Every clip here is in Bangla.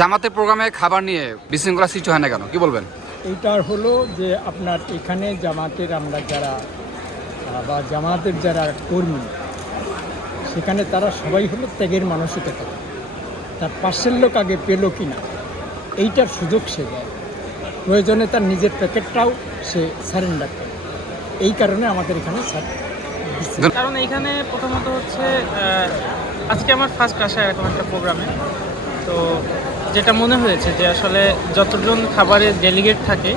জামাতের প্রোগ্রামে খাবার নিয়ে বিশৃঙ্খলা সৃষ্টি হয় না কেন, কি বলবেন? এইটার হলো যে আপনার এখানে জামাতের আমরা যারা বা জামাতের যারা কর্মী, সেখানে তারা সবাই হলো ত্যাগের মানসিকতা। তার পাশের লোক আগে পেল কি না এইটার সুযোগ সে দেয়, প্রয়োজনে তার নিজের প্যাকেটটাও সে সারেন্ডার করে। এই কারণে আমাদের এখানে কারণ এইখানে প্রথমত হচ্ছে আজকে আমার ফার্স্ট আসা এরকম একটা প্রোগ্রামে, তো যেটা মনে হয়েছে যে আসলে যতজন খাবারের ডেলিগেট থাকে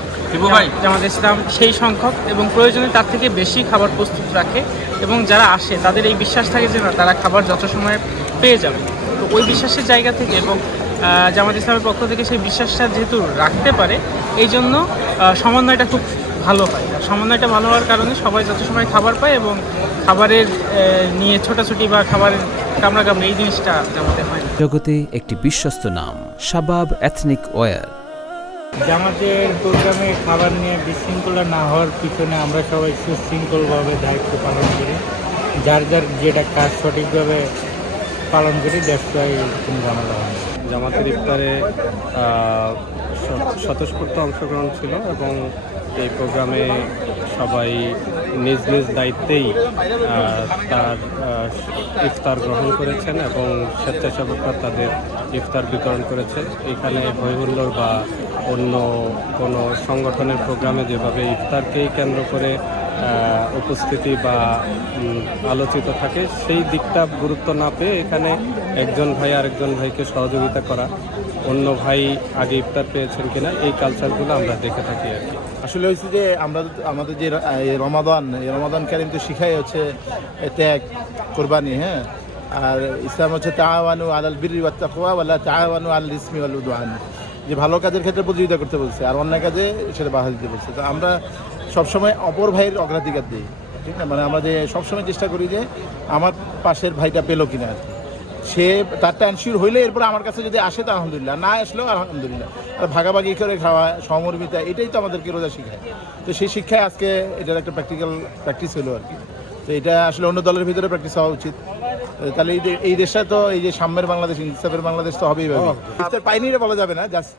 জামাত ইসলাম সেই সংখ্যক এবং প্রয়োজনে তার থেকে বেশি খাবার প্রস্তুত রাখে, এবং যারা আসে তাদের এই বিশ্বাস থাকে যে না, তারা খাবার যত সময় পেয়ে যাবে। তো ওই বিশ্বাসের জায়গা থেকে এবং জামাত ইসলামের পক্ষ থেকে সেই বিশ্বাসটা যেহেতু রাখতে পারে, এই জন্য সমন্বয়টা খুব ভালো হয়। সমন্বয়টা ভালো হওয়ার কারণে সবাই যত সময় খাবার পায় এবং খাবারের নিয়ে ছোটাছুটি বা খাবারের কামড়াকামড়ি এই জিনিসটা জামাতে হয়। জগতে একটি বিশ্বস্ত নাম শাবাব এথনিক ওয়্যার। জামাতের প্রোগ্রামে খাবার নিয়ে বিশৃঙ্খলা না হওয়ার পিছনে আমরা সবাই সুশৃঙ্খলভাবে দায়িত্ব পালন করি, যার যার যেটা কাজ সঠিকভাবে পালন করি, দেশটাই কোনো ঝামেলা হয়। জামাতের ইফতারে স্বতঃস্ফূর্ত অংশগ্রহণ ছিল এবং এই প্রোগ্রামে সবাই নিজ নিজ দায়িত্বেই তার ইফতার গ্রহণ করেছেন এবং স্বেচ্ছাসেবকরা তাদের ইফতার বিতরণ করেছে। এখানে হৈহুল্লোড় বা অন্য কোনো সংগঠনের প্রোগ্রামে যেভাবে ইফতারকেই কেন্দ্র করে উপস্থিতি বা আলোচিত থাকে, সেই দিকটা গুরুত্ব না পেয়ে এখানে একজন ভাই আরেকজন ভাইকে সহযোগিতা করা, অন্য ভাই আগে ইফতার পেয়েছেন কিনা, এই কালচারগুলো আমরা দেখে থাকি আর কি। আসলে হচ্ছে যে আমরা আমাদের যে রমাদান কারিম তো শিখাই হচ্ছে ত্যাগ, কোরবানি। হ্যাঁ, আর ইসলাম হচ্ছে তাআওয়ানু আলাল বিররি ওয়াত তাকওয়া ওয়ালা তাআওয়ানু আলাল ইসমি ওয়াল উদওয়ান, যে ভালো কাজের ক্ষেত্রে প্রতিযোগিতা করতে বলছে আর অন্যায় কাজে সেটা বাধা দিতে বলছে। তো আমরা সবসময় অপর ভাইয়ের অগ্রাধিকার দিই, ঠিক না? মানে আমরা যে সবসময় চেষ্টা করি যে আমার পাশের ভাইটা পেলো কিনা আর কি, সে তারটা এনশিওর হইলে এরপর আমার কাছে যদি আসে তো আলহামদুলিল্লাহ, না আসলেও আলহামদুলিল্লাহ। আর ভাগাভাগি করে খাওয়া, সহমর্মিতা, এটাই তো আমাদেরকে রোজা শিখায়। তো সেই শিক্ষায় আজকে এটার একটা প্র্যাকটিস হলো আর কি। তো এটা আসলে অন্য দলের ভিতরে প্র্যাকটিস হওয়া উচিত। তাহলে এই দেশটা তো এই যে সাম্যের বাংলাদেশ, ইনসাফের বাংলাদেশ তো হবেই ভাবে। ইফতার পাইনি এটা বলা যাবে না, জাস্ট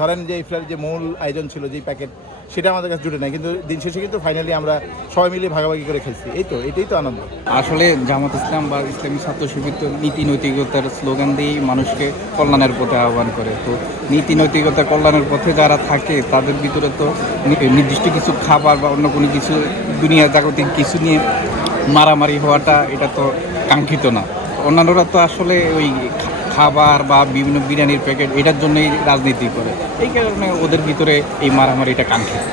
ধরেন যে ইফতার যে মূল আয়োজন ছিল, যে প্যাকেট, সেটা আমাদের কাছে জুটে নাই, কিন্তু দিন শেষে কিন্তু ফাইনালি আমরা সবাই মিলে ভাগাভাগি করে খেলছি। এটাই তো আনন্দ। আসলে জামাত ইসলাম বা ইসলামী ছাত্র শিবির তো নীতি নৈতিকতার স্লোগান দিয়েই মানুষকে কল্যাণের পথে আহ্বান করে। তো নীতি নৈতিকতা কল্যাণের পথে যারা থাকে তাদের ভিতরে তো নির্দিষ্ট কিছু খাবার বা অন্য কোনো কিছু দুনিয়া জাগতিক কিছু নিয়ে মারামারি হওয়াটা এটা তো কাঙ্ক্ষিত না। অন্যান্যরা তো আসলে ওই খাবার বা বিভিন্ন বিরিয়ানির প্যাকেট এটার জন্যই রাজনীতি করে, এই কারণে ওদের ভিতরে এই মারামারিটা কাঙ্ক্ষিত।